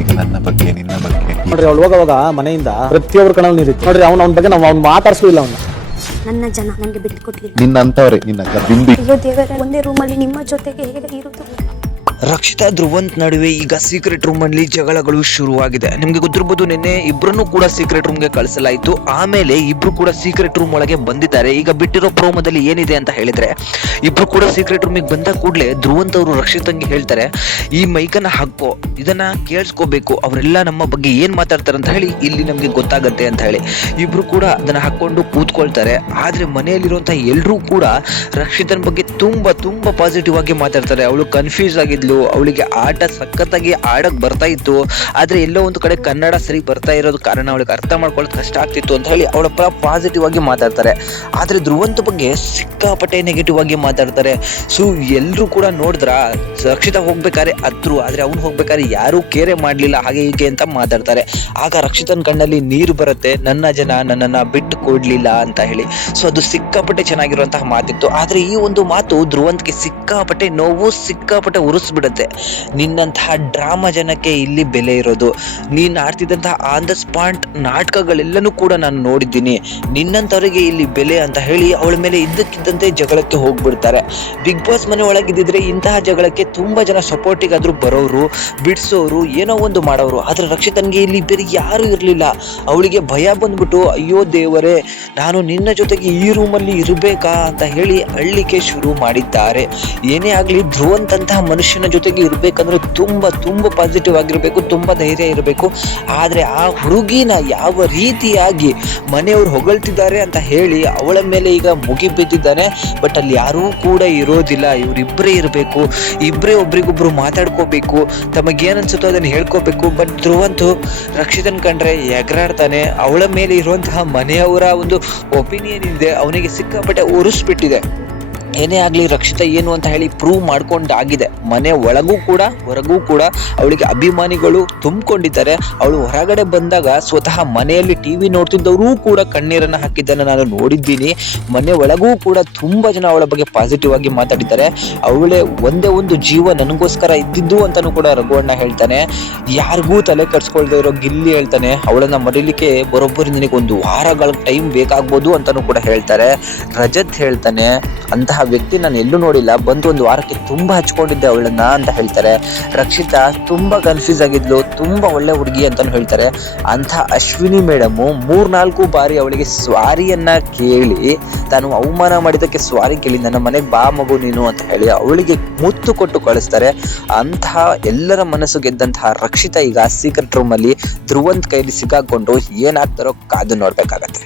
ಈಗ ನನ್ನ ಬಗ್ಗೆ ನಿನ್ನ ಬಗ್ಗೆ ನೋಡ್ರಿ ಅವ್ಳು ಹೋಗುವಾಗ ಮನೆಯಿಂದ ಪ್ರತಿಯೊಬ್ಬರ ಕಣ್ಣಲ್ಲಿ ನೀರಿತ್ತು ನೋಡ್ರಿ. ಅವ್ನ ಬಗ್ಗೆ ನಾವು ಮಾತಾಡ್ಸಲಿಲ್ಲ. ಅವ್ನ ನನ್ನ ಜನ ನಂಗೆ ಬಿಟ್ಟು ಕೊಟ್ಟಿಲ್ಲ. ನಿನ್ನಂತವ್ರೆ ನಿನ್ನ ಬಿಂಬಿ. ಅಯ್ಯೋ ದೇವರೇ, ಒಂದೇ ರೂಮಲ್ಲಿ ನಿಮ್ಮ ಜೊತೆಗೆ ಹೇಗೆ ಇರುವುದು? ರಕ್ಷಿತಾ ಧ್ರುವಂತ್ ನಡುವೆ ಈಗ ಸೀಕ್ರೆಟ್ ರೂಮ್ ಅಲ್ಲಿ ಜಗಳಗಳು ಶುರುವಾಗಿದೆ. ನಿಮ್ಗೆ ಗೊತ್ತಿರಬಹುದು, ನಿನ್ನೆ ಇಬ್ರನ್ನು ಕೂಡ ಸೀಕ್ರೆಟ್ ರೂಮ್ಗೆ ಕಳಿಸಲಾಯಿತು. ಆಮೇಲೆ ಇಬ್ರು ಕೂಡ ಸೀಕ್ರೆಟ್ ರೂಮ್ ಒಳಗೆ ಬಂದಿದ್ದಾರೆ. ಈಗ ಬಿಟ್ಟಿರೋ ಪ್ರೋಮೋದಲ್ಲಿ ಏನಿದೆ ಅಂತ ಹೇಳಿದ್ರೆ, ಇಬ್ರು ಕೂಡ ಸೀಕ್ರೆಟ್ ರೂಮಿಗೆ ಬಂದ ಕೂಡಲೇ ಧ್ರುವಂತ್ ಅವರು ರಕ್ಷಿತಂಗೆ ಹೇಳ್ತಾರೆ, ಈ ಮೈಕನ್ನ ಹಾಕೋ, ಇದನ್ನ ಕೇಳಿಸ್ಕೋಬೇಕು, ಅವರೆಲ್ಲ ನಮ್ಮ ಬಗ್ಗೆ ಏನ್ ಮಾತಾಡ್ತಾರೆ ಅಂತ ಹೇಳಿ ಇಲ್ಲಿ ನಮ್ಗೆ ಗೊತ್ತಾಗತ್ತೆ ಅಂತ ಹೇಳಿ ಇಬ್ರು ಕೂಡ ಅದನ್ನ ಹಾಕೊಂಡು ಕೂತ್ಕೊಳ್ತಾರೆ. ಆದ್ರೆ ಮನೆಯಲ್ಲಿರುವಂತಹ ಎಲ್ರೂ ಕೂಡ ರಕ್ಷಿತನ ಬಗ್ಗೆ ತುಂಬಾ ತುಂಬಾ ಪಾಸಿಟಿವ್ ಆಗಿ ಮಾತಾಡ್ತಾರೆ. ಅವಳು ಕನ್ಫ್ಯೂಸ್ ಆಗಿದ್ಲು, ಅವಳಿಗೆ ಆಟ ಸಖತ್ತಾಗಿ ಆಡಕ್ ಬರ್ತಾ ಇತ್ತು, ಆದ್ರೆ ಎಲ್ಲೋ ಒಂದು ಕಡೆ ಕನ್ನಡ ಸರಿ ಬರ್ತಾ ಇರೋದು ಕಾರಣ ಅವಳಿಗೆ ಅರ್ಥ ಮಾಡ್ಕೊಳ್ಳೋದು ಕಷ್ಟ ಆಗ್ತಿತ್ತು ಅಂತ ಹೇಳಿ ಅವಳ ಪಾಸಿಟಿವ್ ಆಗಿ ಮಾತಾಡ್ತಾರೆ. ಆದ್ರೆ ಧ್ರುವಂತ್ ಬಗ್ಗೆ ಸಿಕ್ಕಾಪಟ್ಟೆ ನೆಗೆಟಿವ್ ಆಗಿ ಮಾತಾಡ್ತಾರೆ. ಸೊ ಎಲ್ರು ಕೂಡ ನೋಡಿದ್ರ, ರಕ್ಷಿತಾ ಹೋಗ್ಬೇಕಾದ್ರೆ ಅತ್ರು, ಆದ್ರೆ ಅವ್ನು ಹೋಗ್ಬೇಕಾದ್ರೆ ಯಾರು ಕೇರೆ ಮಾಡ್ಲಿಲ್ಲ, ಹಾಗೆ ಹೀಗೆ ಅಂತ ಮಾತಾಡ್ತಾರೆ. ಆಗ ರಕ್ಷಿತನ್ ಕಣ್ಣಲ್ಲಿ ನೀರು ಬರುತ್ತೆ, ನನ್ನ ಜನ ನನ್ನನ್ನ ಬಿಟ್ಟು ಕೊಡ್ಲಿಲ್ಲ ಅಂತ ಹೇಳಿ. ಸೊ ಅದು ಸಿಕ್ಕಾಪಟ್ಟೆ ಚೆನ್ನಾಗಿರುವಂತಹ ಮಾತಿತ್ತು. ಆದ್ರೆ ಈ ಒಂದು ಮಾತು ಧ್ರುವಂತ್ಗೆ ಸಿಕ್ಕಾಪಟ್ಟೆ ನೋವು, ಸಿಕ್ಕಾಪಟ್ಟೆ ಉರಿಸ್ಬಿಡುತ್ತೆ. ನಿನ್ನಂತಹ ಡ್ರಾಮಾ ಜನಕ್ಕೆ ಇಲ್ಲಿ ಬೆಲೆ ಇರೋದು. ನೀನ್ ಆಡ್ತಿದ್ದಂತಹ ಆನ್ ದ ಸ್ಪಾಟ್ ನಾಟಕಗಳೆಲ್ಲನೂ ಕೂಡ ನಾನು ನೋಡಿದ್ದೀನಿ. ನಿನ್ನಂತವರಿಗೆ ಇಲ್ಲಿ ಬೆಲೆ ಅಂತ ಹೇಳಿ ಅವಳ ಮೇಲೆ ಇದ್ದಕ್ಕಿದ್ದಂತೆ ಜಗಳಕ್ಕೆ ಹೋಗ್ಬಿಡ್ತಾರೆ. ಬಿಗ್ ಬಾಸ್ ಮನೆ ಒಳಗಿದ್ದಿದ್ರೆ ಇಂತಹ ಜಗಳಕ್ಕೆ ತುಂಬಾ ಜನ ಸಪೋರ್ಟಿಗಾದ್ರೂ ಬರೋರು, ಬಿಡ್ಸೋರು, ಏನೋ ಒಂದು ಮಾಡೋರು. ಆದ್ರೆ ರಕ್ಷಿತನ್ಗೆ ಇಲ್ಲಿ ಬೇರೆ ಯಾರು ಇರ್ಲಿಲ್ಲ. ಅವಳಿಗೆ ಭಯ ಬಂದ್ಬಿಟ್ಟು, ಅಯ್ಯೋ ದೇವರೇ, ನಾನು ನಿನ್ನ ಜೊತೆಗೆ ಈ ರೂಮಲ್ಲಿ ಇರಬೇಕಾ ಅಂತ ಹೇಳಿ ಅಳ್ಳಿಕೆ ಶುರು ಮಾಡಿದ್ದಾರೆ. ಏನೇ ಆಗ್ಲಿ, ಧ್ರುವಂತ್ ಅಂತಹ ಮನುಷ್ಯನ ಜೊತೆಗೆ ಇರ್ಬೇಕಂದ್ರೆ ತುಂಬಾ ತುಂಬಾ ಪಾಸಿಟಿವ್ ಆಗಿರ್ಬೇಕು, ತುಂಬಾ ಧೈರ್ಯ ಇರಬೇಕು. ಆದ್ರೆ ಆ ಹುಡುಗಿನ ಯಾವ ರೀತಿಯಾಗಿ ಮನೆಯವರು ಹೊಗಳ್ತಿದ್ದಾರೆ ಅಂತ ಹೇಳಿ ಅವಳ ಮೇಲೆ ಈಗ ಮುಗಿಬಿದ್ದಿದ್ದಾನೆ. ಬಟ್ ಅಲ್ಲಿ ಯಾರೂ ಕೂಡ ಇರೋದಿಲ್ಲ, ಇವರಿಬ್ಬರೇ ಇರಬೇಕು, ಇಬ್ಬರೇ ಒಬ್ರಿಗೊಬ್ರು ಮಾತಾಡ್ಕೋಬೇಕು, ತಮಗೇನ್ ಅನ್ಸುತ್ತೋ ಅದನ್ನ ಹೇಳ್ಕೋಬೇಕು. ಬಟ್ ಧ್ರುವಂತು ರಕ್ಷಿತನ್ ಕಂಡ್ರೆ ಎಗರಾಡ್ತಾನೆ. ಅವಳ ಮೇಲೆ ಇರುವಂತಹ ಮನೆಯವರ ಒಂದು ಒಪಿನಿಯನ್ ಇದೆ, ಅವನಿಗೆ ಸಿಕ್ಕಾಪಟ್ಟೆ ಉರಿಸ್ಬಿಟ್ಟಿದೆ. ಏನೇ ಆಗ್ಲಿ, ರಕ್ಷಿತಾ ಏನು ಅಂತ ಹೇಳಿ ಪ್ರೂವ್ ಮಾಡ್ಕೊಂಡಾಗಿದೆ. ಮನೆ ಒಳಗೂ ಕೂಡ ಹೊರಗೂ ಕೂಡ ಅವಳಿಗೆ ಅಭಿಮಾನಿಗಳು ತುಂಬಿಕೊಂಡಿದ್ದಾರೆ. ಅವಳು ಹೊರಗಡೆ ಬಂದಾಗ ಸ್ವತಃ ಮನೆಯಲ್ಲಿ ಟಿವಿ ನೋಡ್ತಿದ್ದವರು ಕೂಡ ಕಣ್ಣೀರನ್ನ ಹಾಕಿದ್ದನ್ನು ನಾನು ನೋಡಿದ್ದೀನಿ. ಮನೆ ಒಳಗೂ ಕೂಡ ತುಂಬಾ ಜನ ಅವಳ ಬಗ್ಗೆ ಪಾಸಿಟಿವ್ ಆಗಿ ಮಾತಾಡಿದ್ದಾರೆ. ಅವಳೇ ಒಂದೇ ಒಂದು ಜೀವ ನನಗೋಸ್ಕರ ಇದ್ದಿದ್ದು ಅಂತಾನು ಕೂಡ ರಘುವಣ್ಣ ಹೇಳ್ತಾನೆ. ಯಾರಿಗೂ ತಲೆ ಕೆಡ್ಸ್ಕೊಳ್ದೇ ಇರೋ ಗಿಲ್ಲಿ ಹೇಳ್ತಾನೆ, ಅವಳನ್ನ ಮರೀಲಿಕ್ಕೆ ಬರೋಬ್ಬರಿ ನಿನಗೆ ಒಂದು ವಾರಗಳ ಟೈಮ್ ಬೇಕಾಗ್ಬೋದು ಅಂತಾನು ಕೂಡ ಹೇಳ್ತಾರೆ. ರಜತ್ ಹೇಳ್ತಾನೆ, ಅಂತಹ ವ್ಯಕ್ತಿ ನಾನು ಎಲ್ಲೂ ನೋಡಿಲ್ಲ, ಬಂದು ಒಂದು ವಾರಕ್ಕೆ ತುಂಬಾ ಹಚ್ಕೊಂಡಿದ್ದೆ ಅವಳನ್ನ ಅಂತ ಹೇಳ್ತಾರೆ. ರಕ್ಷಿತಾ ತುಂಬಾ ಕನ್ಫ್ಯೂಸ್ ಆಗಿದ್ಲು, ತುಂಬಾ ಒಳ್ಳೆ ಹುಡುಗಿ ಅಂತಾನು ಹೇಳ್ತಾರೆ. ಅಂತ ಅಶ್ವಿನಿ ಮೇಡಮ್ 3-4 ಬಾರಿ ಅವಳಿಗೆ ಸ್ವಾರಿಯನ್ನ ಕೇಳಿ, ತಾನು ಅವಮಾನ ಮಾಡಿದಕ್ಕೆ ಸ್ವಾರಿ ಕೇಳಿ, ನನ್ನ ಮನೆಗೆ ಬಾ ಮಗು ನೀನು ಅಂತ ಹೇಳಿ ಅವಳಿಗೆ ಮುತ್ತು ಕೊಟ್ಟು ಕಳಿಸ್ತಾರೆ. ಅಂತಹ ಎಲ್ಲರ ಮನಸ್ಸು ಗೆದ್ದಂತಹ ರಕ್ಷಿತಾ ಈಗ ಸೀಕ್ರೆಟ್ ರೂಮ್ ಅಲ್ಲಿ ಧ್ರುವಂತ್ ಕೈಲಿ ಸಿಕ್ಕಾಕೊಂಡು ಏನಾಗ್ತಾರೋ ಕಾದು ನೋಡ್ಬೇಕಾಗತ್ತೆ.